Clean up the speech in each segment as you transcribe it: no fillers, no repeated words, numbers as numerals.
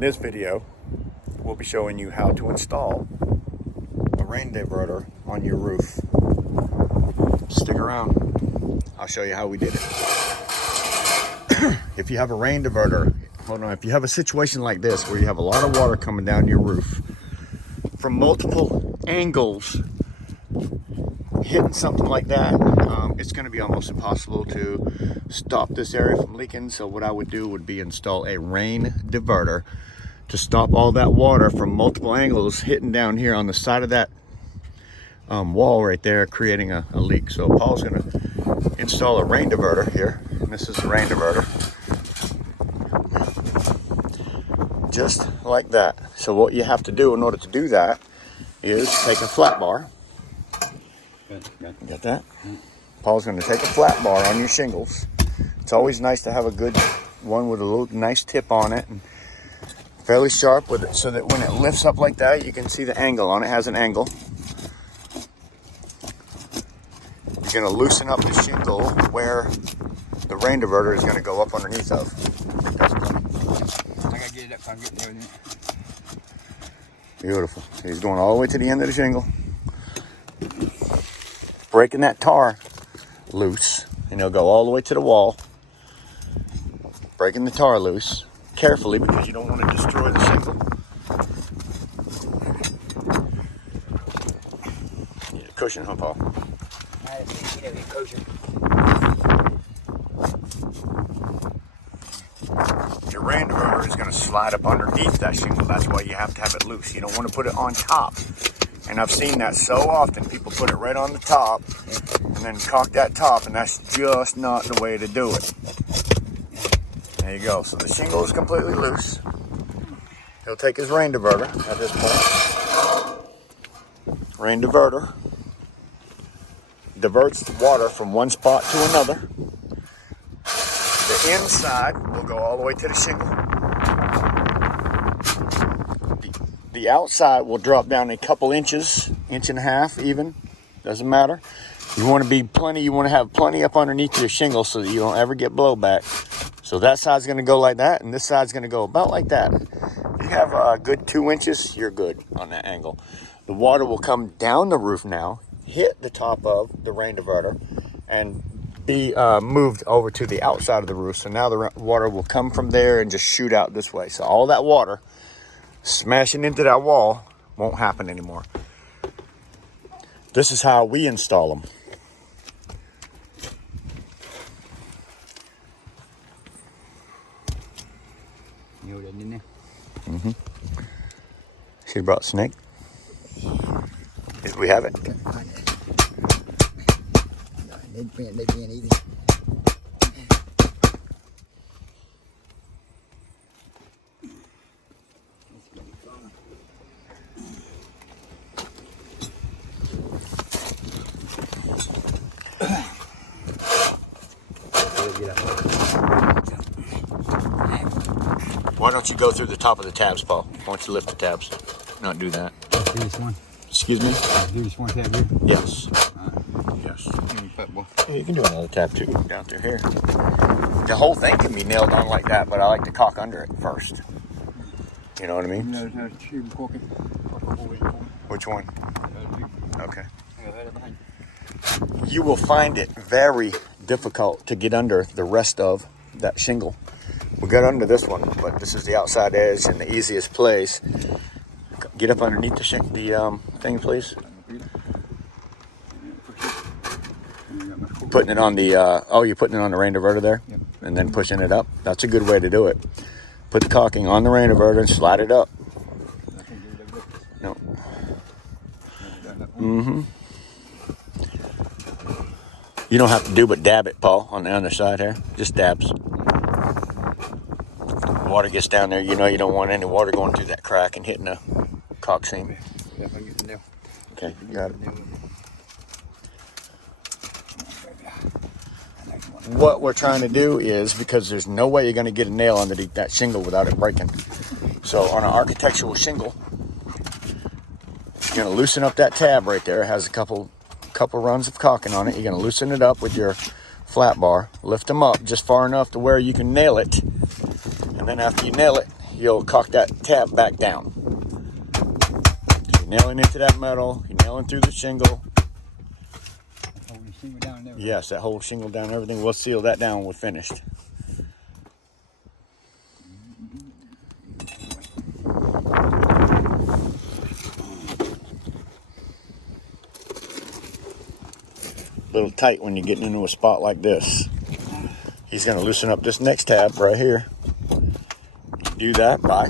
In this video, we'll be showing you how to install a rain diverter on your roof. Stick around. I'll show you how we did it. If you have a rain diverter, if you have a situation like this where you have a lot of water coming down your roof from multiple angles, hitting something like that, it's going to be almost impossible to stop this area from leaking. So what I would do would be install a rain diverter to stop all that water from multiple angles hitting down here on the side of that wall right there, creating a leak. So Paul's going to install a rain diverter here, and this is the rain diverter, just like that. So what you have to do in order to do that is take a flat bar. Got that? Paul's going to take a flat bar on your shingles. It's always nice to have a good one with a little nice tip on it and fairly sharp with it, so that when it lifts up like that, you can see the angle on it. It has an angle. You're going to loosen up the shingle where the rain diverter is going to go up underneath of. I gotta get it up so I'm getting there with it. Beautiful. So he's going all the way to the end of the shingle, breaking that tar loose, and he'll go all the way to the wall, breaking the tar loose carefully because you don't want to destroy the shingle. Need a cushion, huh, Paul? I think you need a cushion. Your rain diverter is going to slide up underneath that shingle. That's why you have to have it loose. You don't want to put it on top. And I've seen that so often. People put it right on the top and then caulk that top, and that's just not the way to do it. There you go. So the shingle is completely loose. He'll take his rain diverter at this point. Rain diverter diverts the water from one spot to another. The inside will go all the way to the shingle. The outside will drop down a couple inches, inch and a half even, doesn't matter. You want to have plenty up underneath your shingle so that you don't ever get blowback. So that side's going to go like that, and this side's going to go about like that. If you have a good 2 inches, you're good on that angle. The water will come down the roof now, hit the top of the rain diverter, and be moved over to the outside of the roof. So now the water will come from there and just shoot out this way. So all that water smashing into that wall won't happen anymore. This is how we install them. You know what I did there? Mm-hmm. She brought snake. Yes, we have it. They can't eat it. Why don't you go through the top of the tabs, Paul? Why don't you lift the tabs? Not do that. Let's do this one. Excuse me? Let's do this one tab here. Yes. Yes. Yeah, you can do another tab too, down through here. The whole thing can be nailed on like that, but I like to caulk under it first. You know what I mean? Which one? Okay. You will find it very difficult to get under the rest of that shingle. We got under this one, but this is the outside edge and the easiest place. Get up underneath the thing, please. Putting it on the, you're putting it on the rain diverter there? Yep. And then pushing it up. That's a good way to do it. Put the caulking on the rain diverter and slide it up. No. Mm-hmm. You don't have to do but dab it, Paul, on the other side here. Just dabs. Water gets down there, you know you don't want any water going through that crack and hitting the caulk seam. Okay, you got it. What we're trying to do is, because there's no way you're going to get a nail underneath that shingle without it breaking. So on an architectural shingle, you're going to loosen up that tab right there. It has a couple runs of caulking on it. You're going to loosen it up with your flat bar, lift them up just far enough to where you can nail it. And then after you nail it, you'll cock that tab back down. You're nailing into that metal, you're nailing through the shingle. Hold the shingle down there. Yes, that whole shingle down, everything. We'll seal that down when we're finished. A little tight when you're getting into a spot like this. He's going to loosen up this next tab right here. Do that by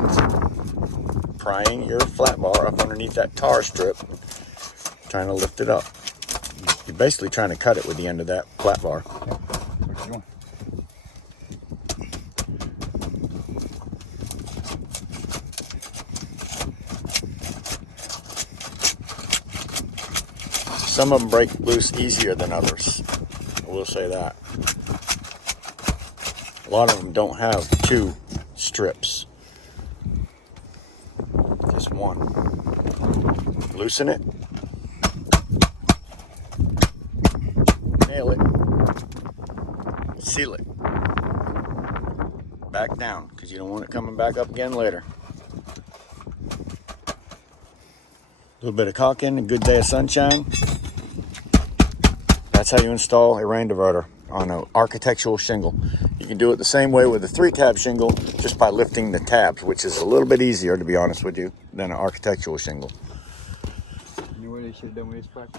prying your flat bar up underneath that tar strip, trying to lift it up. You're basically trying to cut it with the end of that flat bar. Okay. What you doing? Some of them break loose easier than others. I will say that. A lot of them don't have two strips. Just one. Loosen it. Nail it. Seal it. Back down, because you don't want it coming back up again later. A little bit of caulking, a good day of sunshine. That's how you install a rain diverter on an architectural shingle. You can do it the same way with a 3-tab shingle, just by lifting the tabs, which is a little bit easier, to be honest with you, than an architectural shingle. You know what they should have done with this pipe?